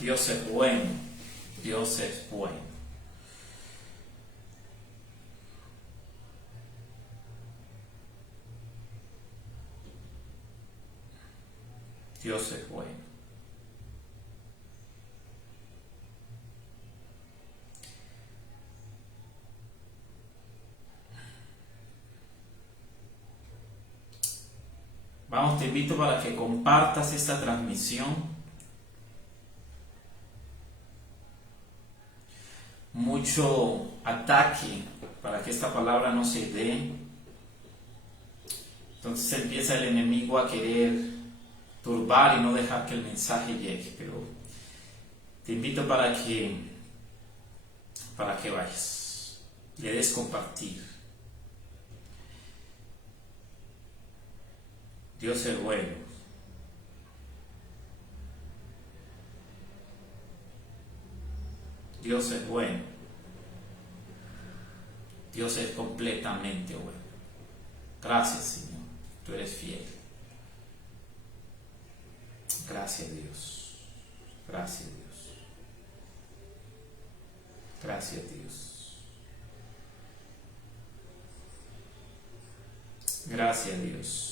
Dios es bueno. Dios es bueno. Dios es bueno. Vamos, te invito para que compartas esta transmisión. Mucho ataque para que esta palabra no se dé. Entonces empieza el enemigo a querer turbar y no dejar que el mensaje llegue. Pero te invito para que vayas, le des compartir. Dios es bueno. Dios es bueno. Dios es completamente bueno. Gracias, Señor. Tú eres fiel. Gracias, Dios. Gracias, Dios. Gracias, Dios. Gracias, Dios.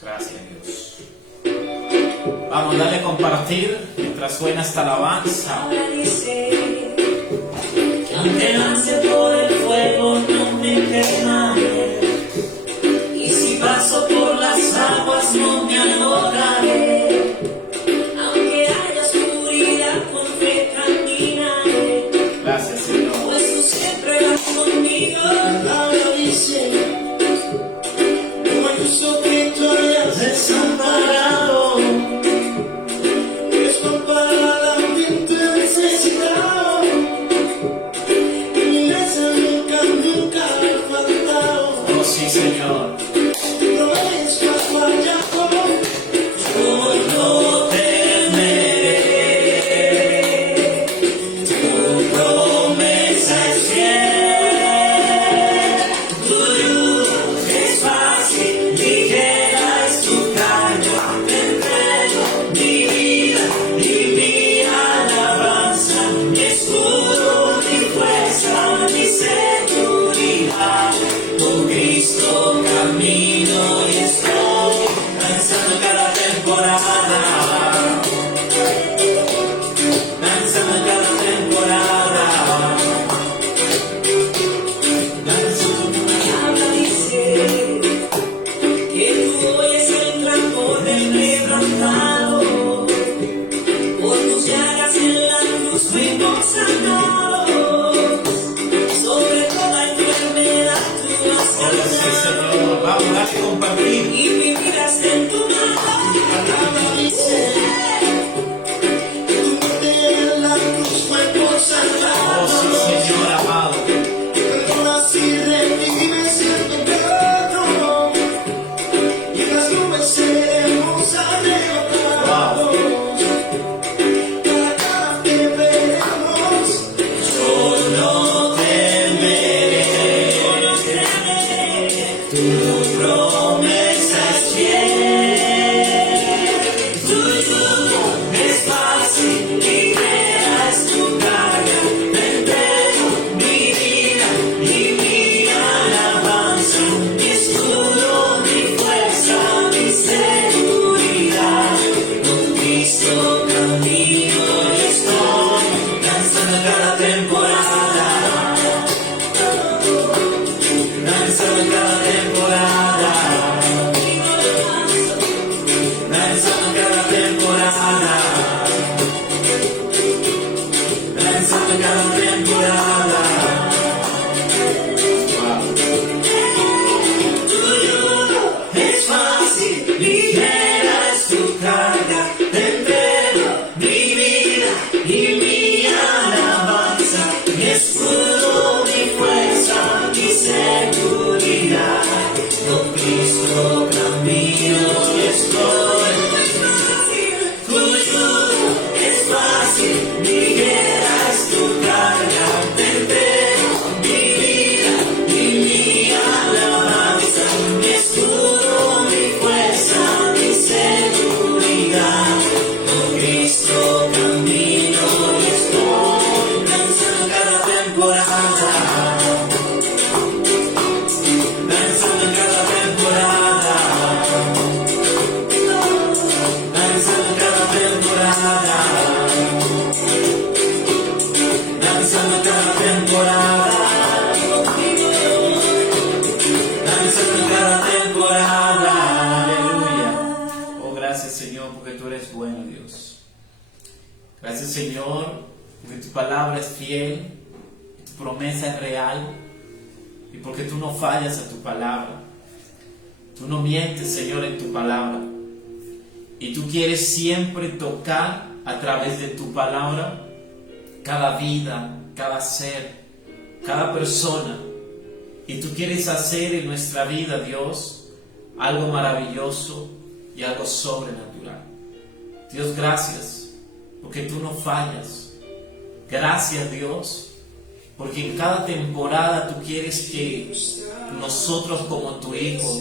Gracias, Dios. Vamos, dale a compartir mientras suena esta alabanza. Ahora dice que aunque lance por el fuego no me quemaré, y si paso por las aguas no me ahogaré, aunque haya oscuridad con fe caminaré. Gracias, Señor. Pues tú siempre vas conmigo. Ahora dice que tú hayas desamparado, es comparada a quien te ha necesitado, y mi gracia nunca me ha faltado. Oh, sí, Señor. No es fallado, yo no temeré, tu promesa es fiel. Camino y estoy lanzando cada temporada, lanzando cada temporada, lanzando. Habla, dice que tú oyes el clamor del quebrantado, por tus llagas en la cruz fuimos sanados, sobre toda enfermedad tú has sanado. Vamos a compartir. Y vivirás en tu mano. Palabra dice que tu muerte en la cruz fue por salvarnos. Oh, sí, Señor amado. Perdonas y redimimes el pecado, y en las nubes seremos arrebatados. gracias, Señor, porque tú eres bueno, Dios. Gracias, Señor, porque tu palabra es fiel, tu promesa es real, y porque tú no fallas a tu palabra. Tú no mientes, Señor, en tu palabra. Y tú quieres siempre tocar a través de tu palabra cada vida, cada ser, cada persona. Y tú quieres hacer en nuestra vida, Dios, algo maravilloso y algo sobrenatural. Dios, gracias, porque tú no fallas. Gracias, Dios, porque en cada temporada tú quieres que nosotros como tu Hijo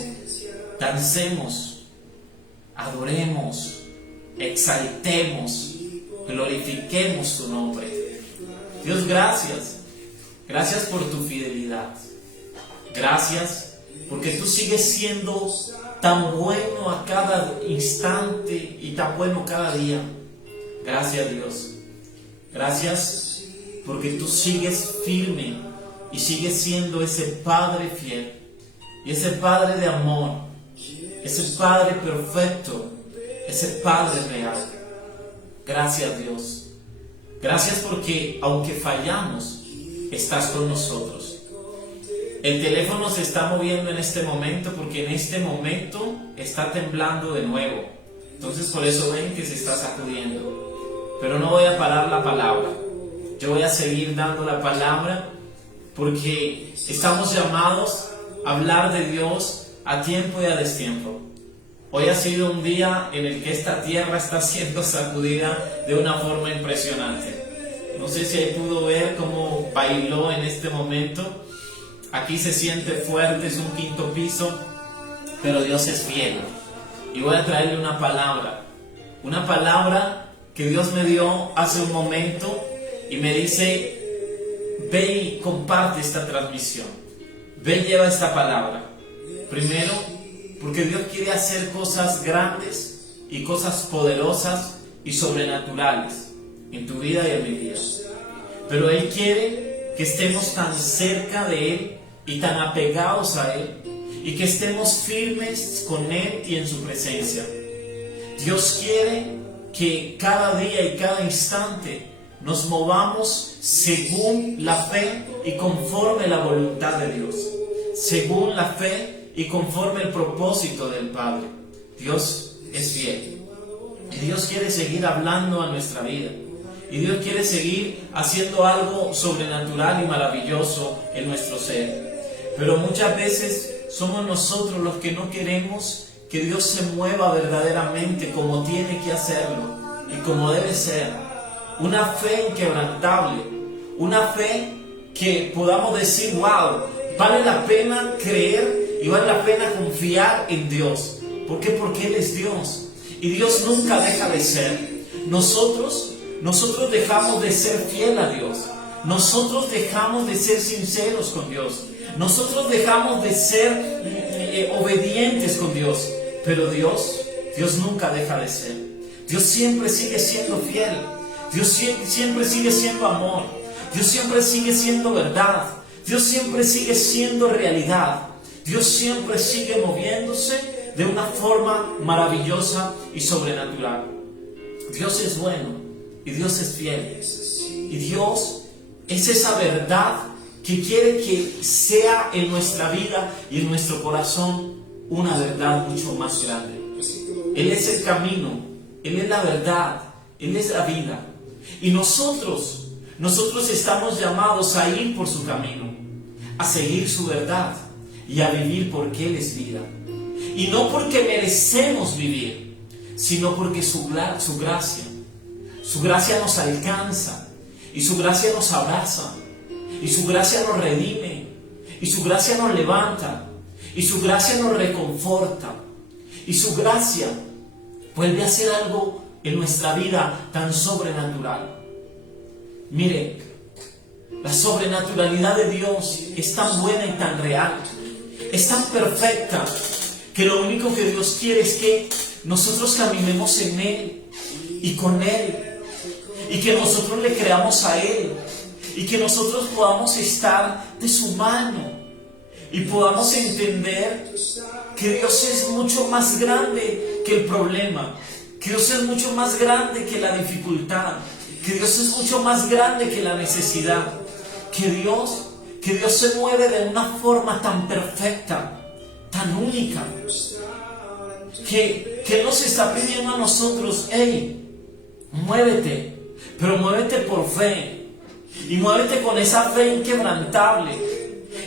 dancemos, adoremos, exaltemos, glorifiquemos tu nombre. Dios, gracias. Gracias por tu fidelidad. Gracias porque tú sigues siendo tan bueno a cada instante y tan bueno cada día. Gracias, Dios. Gracias porque tú sigues firme y sigues siendo ese Padre fiel y ese Padre de amor, ese Padre perfecto, ese Padre real. Gracias, Dios. Gracias porque aunque fallamos, estás con nosotros. El teléfono se está moviendo en este momento porque en este momento está temblando de nuevo. Entonces por eso ven que se está sacudiendo. Pero no voy a parar la palabra. Yo voy a seguir dando la palabra porque estamos llamados a hablar de Dios a tiempo y a destiempo. Hoy ha sido un día en el que esta tierra está siendo sacudida de una forma impresionante. No sé si ahí pudo ver cómo bailó en este momento. Aquí se siente fuerte, es un quinto piso, pero Dios es fiel. Y voy a traerle una palabra que Dios me dio hace un momento y me dice: ve y comparte esta transmisión, ve y lleva esta palabra. Primero, porque Dios quiere hacer cosas grandes y cosas poderosas y sobrenaturales en tu vida y en mi vida. Pero Él quiere que estemos tan cerca de Él y tan apegados a Él, y que estemos firmes con Él y en su presencia. Dios quiere que cada día y cada instante nos movamos según la fe y conforme la voluntad de Dios, según la fe y conforme el propósito del Padre. Dios es fiel y Dios quiere seguir hablando a nuestra vida. Y Dios quiere seguir haciendo algo sobrenatural y maravilloso en nuestro ser. Pero muchas veces somos nosotros los que no queremos que Dios se mueva verdaderamente como tiene que hacerlo y como debe ser. Una fe inquebrantable, una fe que podamos decir: wow, vale la pena creer y vale la pena confiar en Dios. ¿Por qué? Porque Él es Dios y Dios nunca deja de ser. Nosotros dejamos de ser fiel a Dios. Nosotros dejamos de ser sinceros con Dios. Nosotros dejamos de ser obedientes con Dios. Pero Dios nunca deja de ser. Dios siempre sigue siendo fiel. Dios siempre sigue siendo amor. Dios siempre sigue siendo verdad. Dios siempre sigue siendo realidad. Dios siempre sigue moviéndose de una forma maravillosa y sobrenatural. Dios es bueno. Y Dios es fiel. Y Dios es esa verdad que quiere que sea en nuestra vida y en nuestro corazón una verdad mucho más grande. Él es el camino, Él es la verdad, Él es la vida. Y nosotros estamos llamados a ir por su camino, a seguir su verdad y a vivir porque Él es vida. Y no porque merecemos vivir, sino porque su gracia nos alcanza, y su gracia nos abraza, y su gracia nos redime, y su gracia nos levanta, y su gracia nos reconforta, y su gracia vuelve a hacer algo en nuestra vida tan sobrenatural. Mire, la sobrenaturalidad de Dios es tan buena y tan real, es tan perfecta, que lo único que Dios quiere es que nosotros caminemos en Él y con Él, y que nosotros le creamos a Él, y que nosotros podamos estar de su mano, y podamos entender que Dios es mucho más grande que el problema, que Dios es mucho más grande que la dificultad, que Dios es mucho más grande que la necesidad, que Dios se mueve de una forma tan perfecta, tan única, que Él nos está pidiendo a nosotros: hey, muévete, pero muévete por fe, y muévete con esa fe inquebrantable,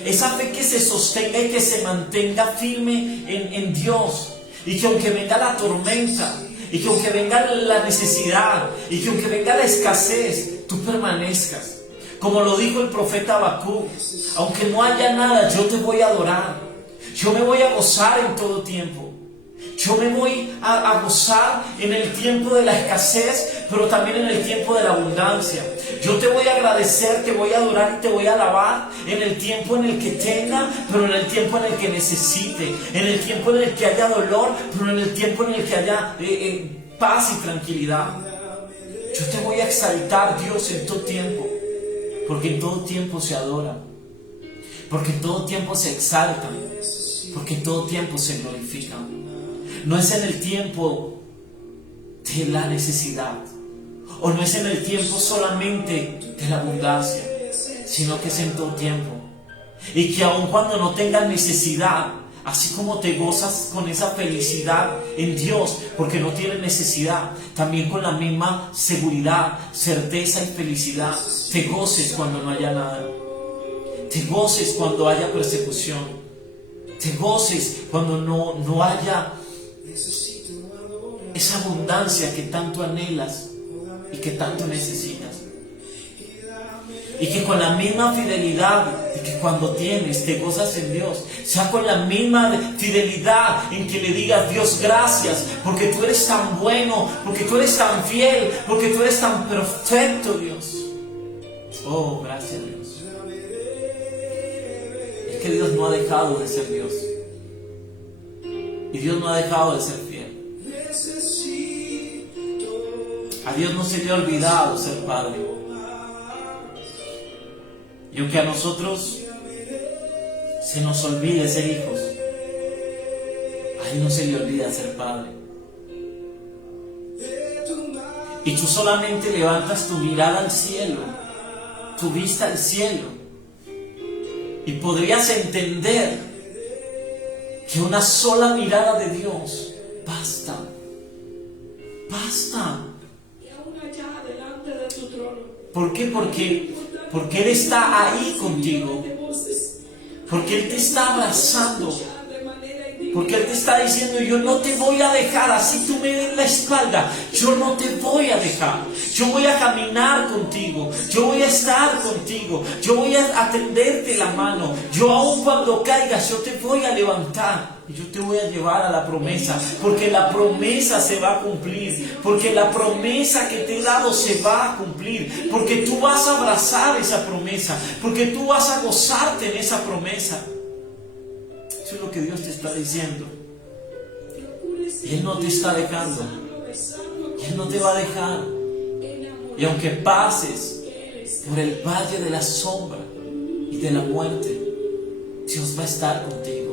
esa fe que se sostenga y que se mantenga firme en Dios, y que aunque venga la tormenta, y que aunque venga la necesidad, y que aunque venga la escasez, tú permanezcas. Como lo dijo el profeta Habacuc: aunque no haya nada, yo te voy a adorar, yo me voy a gozar en todo tiempo. Yo me voy a gozar en el tiempo de la escasez, pero también en el tiempo de la abundancia. Yo te voy a agradecer, te voy a adorar y te voy a alabar en el tiempo en el que tenga, pero en el tiempo en el que necesite, en el tiempo en el que haya dolor, pero en el tiempo en el que haya paz y tranquilidad. Yo te voy a exaltar, Dios, en todo tiempo, porque en todo tiempo se adora, porque en todo tiempo se exalta, porque en todo tiempo se glorifica. No es en el tiempo de la necesidad, o no es en el tiempo solamente de la abundancia, sino que es en todo tiempo. Y que aun cuando no tengas necesidad, así como te gozas con esa felicidad en Dios, porque no tienes necesidad, también con la misma seguridad, certeza y felicidad, te goces cuando no haya nada. Te goces cuando haya persecución. Te goces cuando no haya esa abundancia que tanto anhelas y que tanto necesitas. Y que con la misma fidelidad de que cuando tienes te gozas en Dios, sea con la misma fidelidad en que le digas: Dios, gracias, porque tú eres tan bueno, porque tú eres tan fiel, porque tú eres tan perfecto, Dios. Oh, gracias, Dios. Es que Dios no ha dejado de ser Dios, y Dios no ha dejado de ser fiel. A Dios no se le ha olvidado ser Padre. Y aunque a nosotros se nos olvide ser hijos, a Él no se le olvida ser Padre. Y tú solamente levantas tu mirada al cielo, tu vista al cielo, y podrías entender que una sola mirada de Dios basta. Basta. ¿Por qué? Porque Él está ahí contigo. Porque Él te está abrazando. Porque Él te está diciendo: yo no te voy a dejar, así tú me des la espalda, yo no te voy a dejar. Yo voy a caminar contigo, yo voy a estar contigo, yo voy a tenderte la mano. Yo aun cuando caigas, yo te voy a levantar. Y yo te voy a llevar a la promesa, porque la promesa se va a cumplir, porque la promesa que te he dado se va a cumplir, porque tú vas a abrazar esa promesa, porque tú vas a gozarte en esa promesa. Eso es lo que Dios te está diciendo. Y Él no te está dejando, Él no te va a dejar. Y aunque pases por el valle de la sombra y de la muerte, Dios va a estar contigo.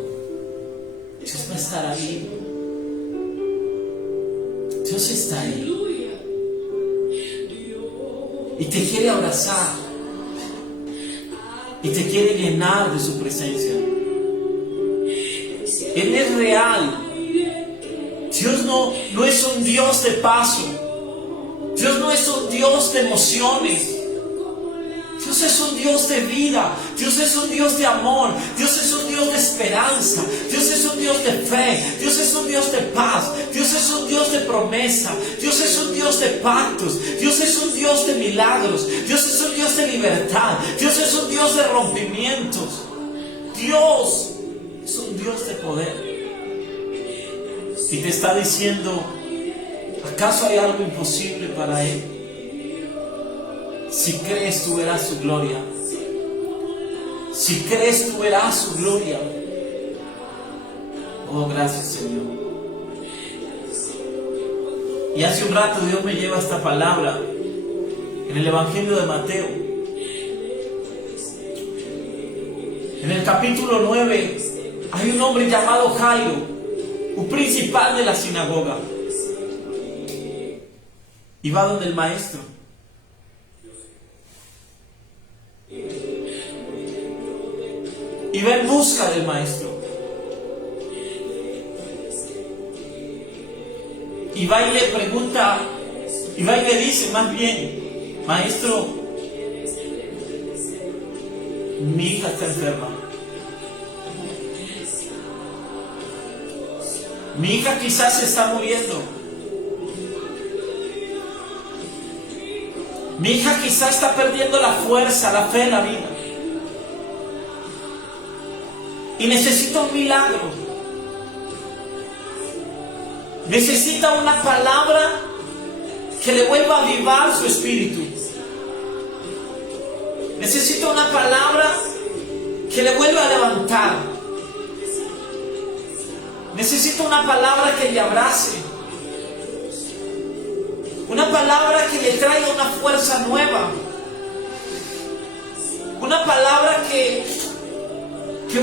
Dios va a estar ahí. Dios está ahí. Y te quiere abrazar. Y te quiere llenar de su presencia. Él es real. Dios no es un Dios de paso. Dios no es un Dios de emociones. Dios es un Dios de vida. Dios es un Dios de amor. Dios es un Dios de esperanza. Dios es un Dios de fe. Dios es un Dios de paz. Dios es un Dios de promesa. Dios es un Dios de pactos. Dios es un Dios de milagros. Dios es un Dios de libertad. Dios es un Dios de rompimientos. Dios es un Dios de poder. Y te está diciendo: ¿acaso hay algo imposible para Él? Si crees, tú verás su gloria. Si crees, tú verás su gloria. Oh, gracias, Señor. Y hace un rato Dios me lleva esta palabra en el Evangelio de Mateo. En el capítulo 9 hay un hombre llamado Jairo, un principal de la sinagoga. y va donde el maestro. Y va en busca del maestro. Y va y le pregunta, y va y le dice más bien: maestro, mi hija está enferma. Mi hija quizás se está muriendo. Mi hija quizás está perdiendo la fuerza, la fe en la vida. Y necesita un milagro. Necesita una palabra que le vuelva a avivar su espíritu. Necesita una palabra que le vuelva a levantar. Necesita una palabra que le abrace. Una palabra que le traiga una fuerza nueva. Una palabra que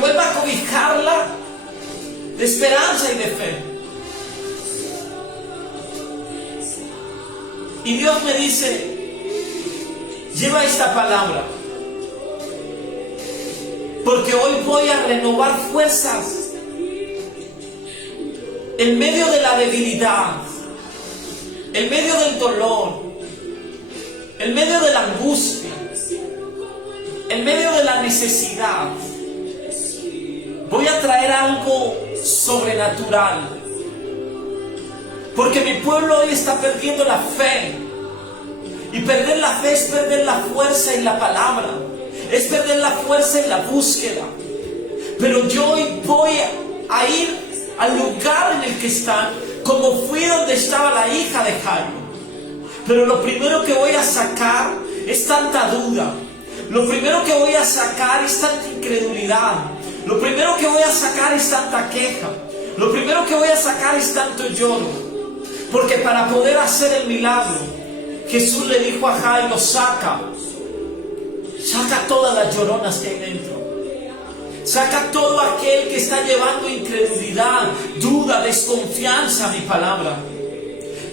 vuelva a cobijarla de esperanza y de fe. Y Dios me dice: lleva esta palabra, porque hoy voy a renovar fuerzas en medio de la debilidad, en medio del dolor, en medio de la angustia, en medio de la necesidad. Voy a traer algo sobrenatural, porque mi pueblo hoy está perdiendo la fe. Y perder la fe es perder la fuerza y la palabra, es perder la fuerza y la búsqueda. Pero yo hoy voy a ir al lugar en el que están, como fui donde estaba la hija de Jairo. Pero lo primero que voy a sacar es tanta duda. Lo primero que voy a sacar es tanta incredulidad. Lo primero que voy a sacar es tanta queja. Lo primero que voy a sacar es tanto lloro. Porque para poder hacer el milagro, Jesús le dijo a Jairo: saca todas las lloronas que hay dentro. Saca todo aquel que está llevando incredulidad, duda, desconfianza a mi palabra.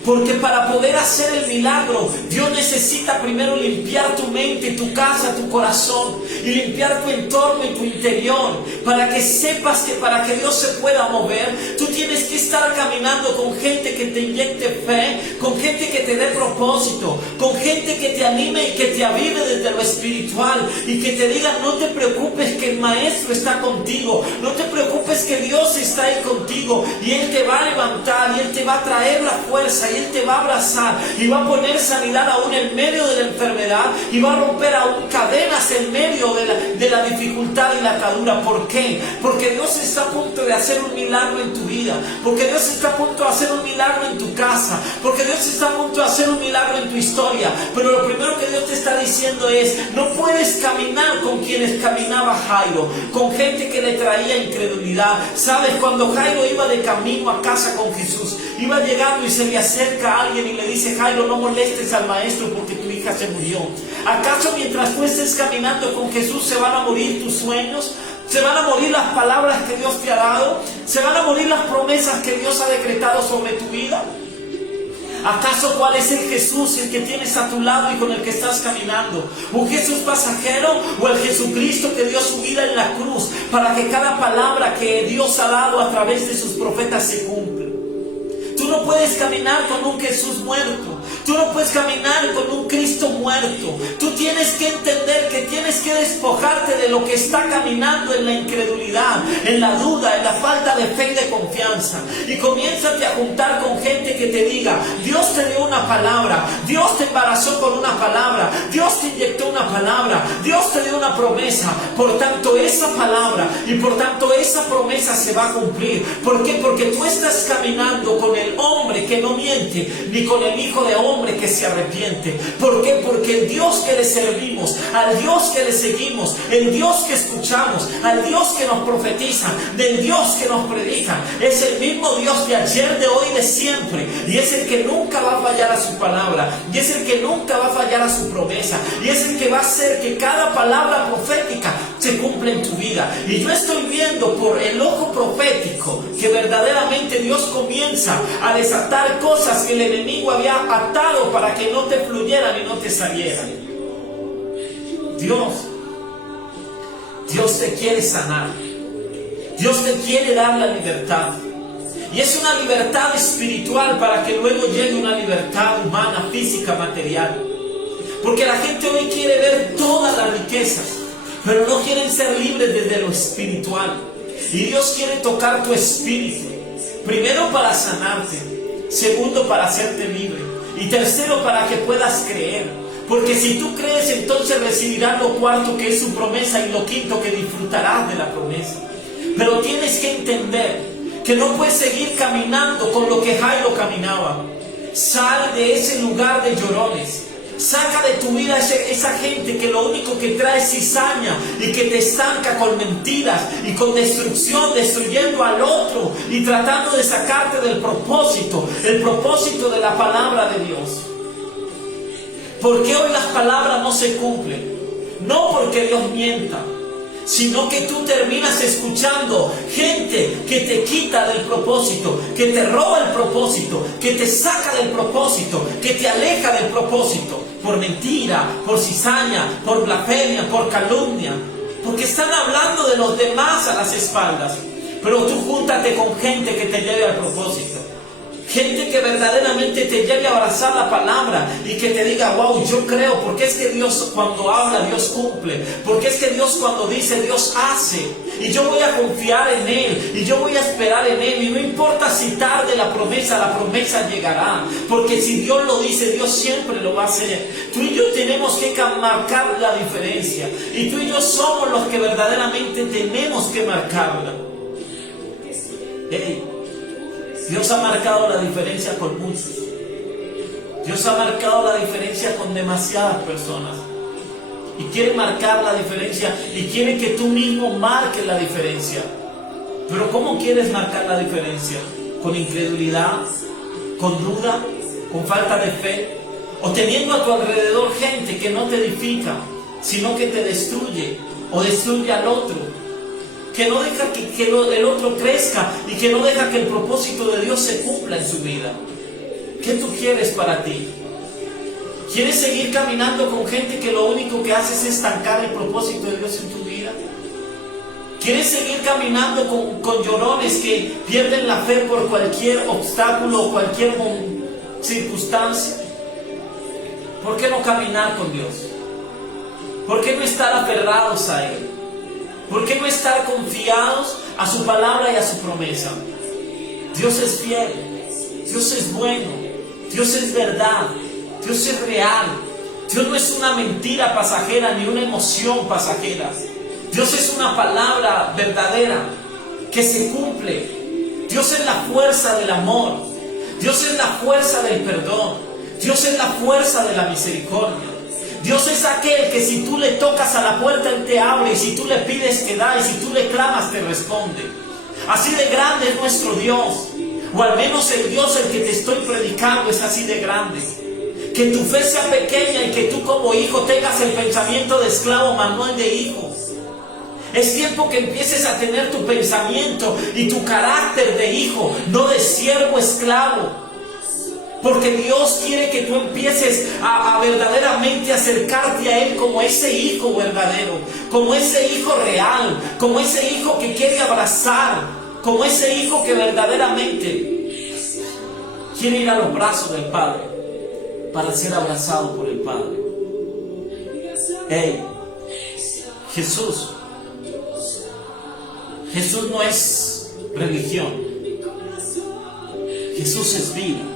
Porque para poder hacer el milagro, Dios necesita primero limpiar tu mente, tu casa, tu corazón, y limpiar tu entorno y tu interior, para que sepas que para que Dios se pueda mover, tú tienes que estar caminando con gente que te inyecte fe, con gente que te dé propósito, con gente que te anime y que te avive desde lo espiritual, y que te diga: no te preocupes, que el maestro está contigo, no te preocupes, que Dios está ahí contigo, y Él te va a levantar, y Él te va a traer la fuerza, y Él te va a abrazar, y va a poner sanidad aún en medio de la enfermedad, y va a romper aún cadenas en medio de la dificultad y la atadura. ¿Por qué? Porque Dios está a punto de hacer un milagro en tu vida, porque Dios está a punto de hacer un milagro en tu casa, porque Dios está a punto de hacer un milagro en tu historia. Pero lo primero que Dios te está diciendo es: no puedes caminar con quienes caminaba Jairo, con gente que le traía incredulidad. ¿Sabes? Cuando Jairo iba de camino a casa con Jesús, iba llegando y se le acerca a alguien y le dice: Jairo, no molestes al maestro porque tu hija se murió. ¿Acaso mientras tú estés caminando con Jesús se van a morir tus sueños? ¿Se van a morir las palabras que Dios te ha dado? ¿Se van a morir las promesas que Dios ha decretado sobre tu vida? ¿Acaso cuál es el Jesús el que tienes a tu lado y con el que estás caminando? ¿Un Jesús pasajero o el Jesucristo que dio su vida en la cruz para que cada palabra que Dios ha dado a través de sus profetas se cumpla? Tú no puedes caminar con un Jesús muerto. Tú no puedes caminar con un Cristo muerto. Tú tienes que entender que tienes que despojarte de lo que está caminando en la incredulidad, en la duda, en la falta de fe y de confianza. Y comiénzate a juntar con gente que te diga: Dios te dio una palabra, Dios te embarazó con una palabra, Dios te inyectó una palabra, Dios te dio una promesa. Por tanto, esa palabra y por tanto esa promesa se va a cumplir. ¿Por qué? Porque tú estás caminando con el hombre que no miente, ni con el hijo de hombre que se arrepiente. ¿Por qué? Porque el Dios que le servimos, al Dios que le seguimos, el Dios que escuchamos, al Dios que nos profetiza, del Dios que nos predica, es el mismo Dios de ayer, de hoy, de siempre. Y es el que nunca va a fallar a su palabra, y es el que nunca va a fallar a su promesa, y es el que va a hacer que cada palabra profética se cumple en tu vida. Y yo estoy viendo por el ojo profético que verdaderamente Dios comienza a desatar cosas que el enemigo había atado para que no te fluyeran y no te salieran. Dios te quiere sanar. Dios te quiere dar la libertad. Y es una libertad espiritual para que luego llegue una libertad humana, física, material. Porque la gente hoy quiere ver todas las riquezas, pero no quieren ser libres desde lo espiritual. Y Dios quiere tocar tu espíritu. Primero para sanarte. Segundo para hacerte libre. Y tercero para que puedas creer. Porque si tú crees, entonces recibirás lo cuarto, que es su promesa, y lo quinto, que disfrutarás de la promesa. Pero tienes que entender que no puedes seguir caminando con lo que Jairo caminaba. Sal de ese lugar de llorones. Saca de tu vida esa gente que lo único que trae es cizaña y que te estanca con mentiras y con destrucción, destruyendo al otro y tratando de sacarte del propósito, el propósito de la palabra de Dios. ¿Por qué hoy las palabras no se cumplen? No porque Dios mienta, sino que tú terminas escuchando gente que te quita del propósito, que te roba el propósito, que te saca del propósito, que te aleja del propósito, por mentira, por cizaña, por blasfemia, por calumnia, porque están hablando de los demás a las espaldas. Pero tú júntate con gente que te lleve al propósito. Gente que verdaderamente te lleve a abrazar la palabra y que te diga, wow, yo creo, porque es que Dios cuando habla, Dios cumple. Porque es que Dios cuando dice, Dios hace. Y yo voy a confiar en Él, y yo voy a esperar en Él. Y no importa si tarde la promesa llegará. Porque si Dios lo dice, Dios siempre lo va a hacer. Tú y yo tenemos que marcar la diferencia. Y tú y yo somos los que verdaderamente tenemos que marcarla. Hey. Dios ha marcado la diferencia con muchos. Dios ha marcado la diferencia con demasiadas personas. Y quiere marcar la diferencia y quiere que tú mismo marques la diferencia. Pero ¿cómo quieres marcar la diferencia? ¿Con incredulidad? ¿Con duda? ¿Con falta de fe? ¿O teniendo a tu alrededor gente que no te edifica, sino que te destruye o destruye al otro? Que no deja que el otro crezca y que no deja que el propósito de Dios se cumpla en su vida. ¿Qué tú quieres para ti? ¿Quieres seguir caminando con gente que lo único que hace es estancar el propósito de Dios en tu vida? ¿Quieres seguir caminando con llorones que pierden la fe por cualquier obstáculo o cualquier circunstancia? ¿Por qué no caminar con Dios? ¿Por qué no estar aferrados a Él? ¿Por qué no estar confiados a su palabra y a su promesa? Dios es fiel, Dios es bueno, Dios es verdad, Dios es real. Dios no es una mentira pasajera ni una emoción pasajera. Dios es una palabra verdadera que se cumple. Dios es la fuerza del amor. Dios es la fuerza del perdón. Dios es la fuerza de la misericordia. Dios es aquel que si tú le tocas a la puerta, Él te abre, y si tú le pides, te da, y si tú le clamas, te responde. Así de grande es nuestro Dios, o al menos el Dios el que te estoy predicando es así de grande. Que tu fe sea pequeña y que tú como hijo tengas el pensamiento de esclavo, mas no el de hijo. Es tiempo que empieces a tener tu pensamiento y tu carácter de hijo, no de siervo esclavo. Porque Dios quiere que tú empieces a verdaderamente acercarte a Él como ese hijo verdadero, como ese hijo real, como ese hijo que quiere abrazar, como ese hijo que verdaderamente quiere ir a los brazos del Padre para ser abrazado por el Padre. Hey, Jesús no es religión, Jesús es vida.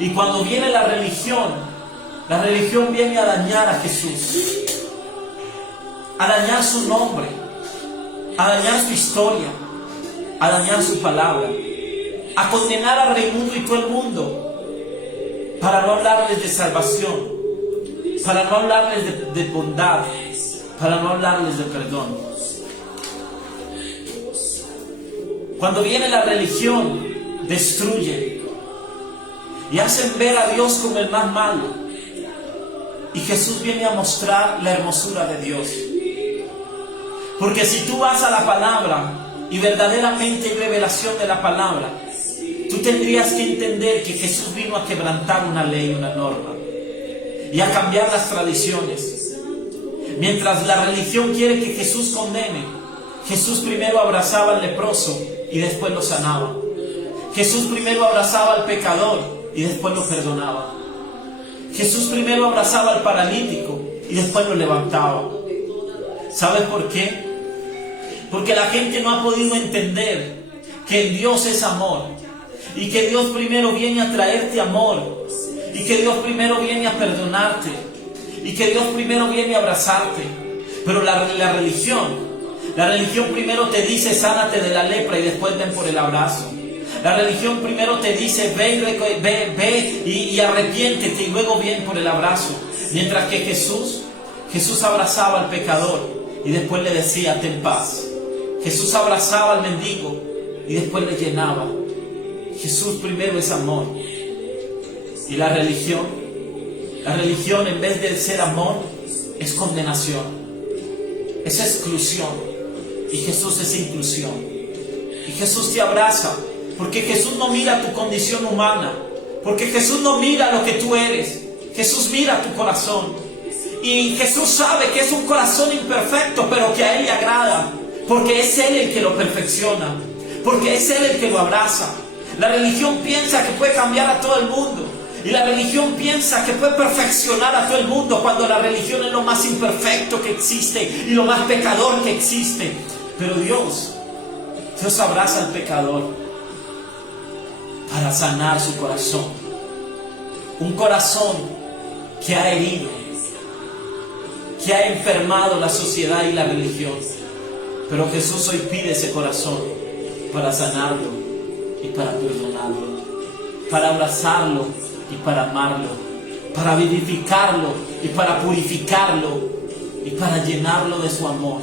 Y cuando viene la religión viene a dañar a Jesús, a dañar su nombre, a dañar su historia, a dañar su palabra, a condenar a Raimundo y todo el mundo, para no hablarles de salvación, para no hablarles de bondad, para no hablarles de perdón. Cuando viene la religión, destruye y hacen ver a Dios como el más malo. Y Jesús viene a mostrar la hermosura de Dios. Porque si tú vas a la palabra y verdaderamente hay revelación de la palabra, tú tendrías que entender que Jesús vino a quebrantar una ley, una norma, y a cambiar las tradiciones. Mientras la religión quiere que Jesús condene, Jesús primero abrazaba al leproso y después lo sanaba. Jesús primero abrazaba al pecador y después lo perdonaba. Jesús primero abrazaba al paralítico y después lo levantaba. ¿Sabes por qué? Porque la gente no ha podido entender que Dios es amor y que Dios primero viene a traerte amor y que Dios primero viene a perdonarte y que Dios primero viene a abrazarte. Pero la religión primero te dice sánate de la lepra y después ven por el abrazo. La religión primero te dice ve y arrepiéntete y luego ven por el abrazo. Mientras que Jesús abrazaba al pecador y después le decía ten paz. Jesús abrazaba al mendigo y después le llenaba. Jesús primero es amor. Y la religión en vez de ser amor es condenación, es exclusión. Y Jesús es inclusión. Y Jesús te abraza porque Jesús no mira tu condición humana, porque Jesús no mira lo que tú eres. Jesús mira tu corazón. Y Jesús sabe que es un corazón imperfecto, pero que a Él le agrada, porque es Él el que lo perfecciona, porque es Él el que lo abraza. La religión piensa que puede cambiar a todo el mundo, y la religión piensa que puede perfeccionar a todo el mundo, cuando la religión es lo más imperfecto que existe y lo más pecador que existe. Pero Dios abraza al pecador para sanar su corazón, un corazón que ha herido, que ha enfermado la sociedad y la religión. Pero Jesús hoy pide ese corazón para sanarlo y para perdonarlo, para abrazarlo y para amarlo, para vivificarlo y para purificarlo y para llenarlo de su amor,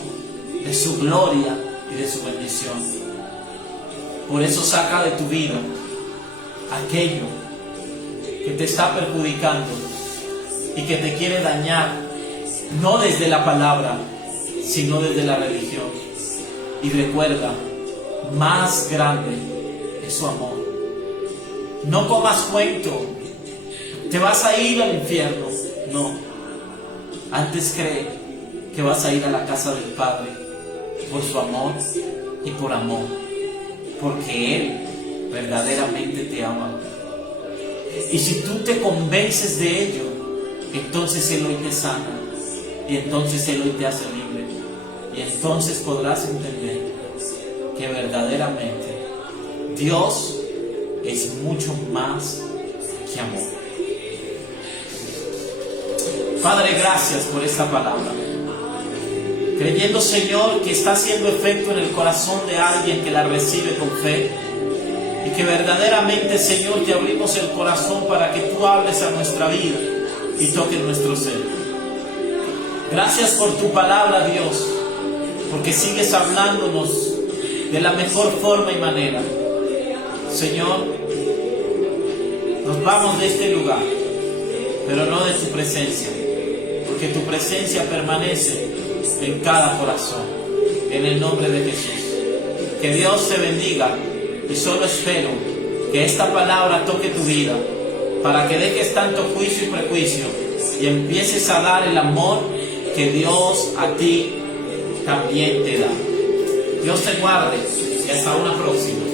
de su gloria y de su bendición. Por eso saca de tu vida aquello que te está perjudicando y que te quiere dañar, no desde la palabra, sino desde la religión. Y recuerda, más grande es su amor. No comas cuento, te vas a ir al infierno. No, antes cree que vas a ir a la casa del Padre por su amor y por amor, porque Él verdaderamente te ama. Y si tú te convences de ello, entonces Él hoy te sana, y entonces Él hoy te hace libre, y entonces podrás entender que verdaderamente Dios es mucho más que amor. Padre, gracias por esta palabra, creyendo, Señor, que está haciendo efecto en el corazón de alguien que la recibe con fe, y que verdaderamente, Señor, te abrimos el corazón para que tú hables a nuestra vida y toques nuestro ser. Gracias por tu palabra, Dios, porque sigues hablándonos de la mejor forma y manera. Señor, nos vamos de este lugar, pero no de tu presencia, porque tu presencia permanece en cada corazón. En el nombre de Jesús, que Dios te bendiga. Y solo espero que esta palabra toque tu vida, para que dejes tanto juicio y prejuicio y empieces a dar el amor que Dios a ti también te da. Dios te guarde y hasta una próxima.